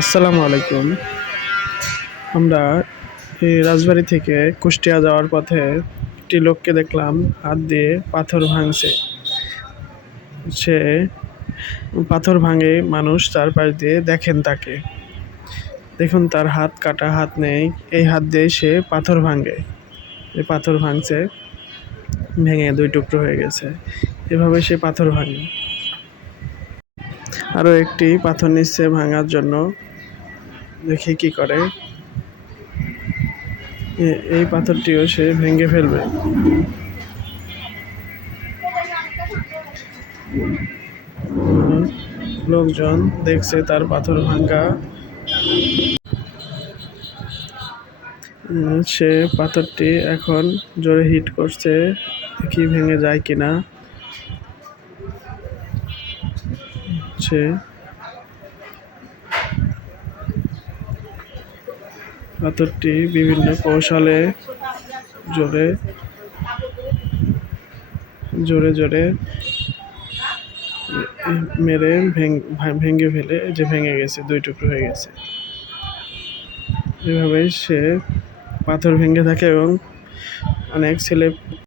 আসসালামু আলাইকুম। আমরা এই রাজবাড়ী থেকে কুষ্টিয়া যাওয়ার পথে একটি লোককে দেখলাম হাত দিয়ে পাথর ভাঙছে। সে পাথর ভাঙে, মানুষ চারপাশ দিয়ে দেখেন তাকে। দেখুন, তার হাত কাটা, হাত নেই, এই হাত দিয়ে সে পাথর ভাঙে। এই পাথর ভাঙছে, ভেঙে দুই টুকরো হয়ে গেছে। এভাবে সে পাথর ভাঙে। আরও একটি পাথর নিচ্ছে ভাঙার জন্য, দেখি কি করে। এই পাথরটিও সে ভেঙে ফেলবে। লোকজন দেখছে তার পাথর ভাঙা। সে পাথরটি এখন জোরে হিট করছে, দেখি ভেঙে যায় কিনা। সে পাথরটি বিভিন্ন কৌশলে জোরে জোরে জোরে মেরে ভেঙে ফেলে, যে ভেঙে গেছে, দুই টুকরো হয়ে গেছে। এভাবে সে পাথর ভেঙে থাকে এবং অনেক ছেলে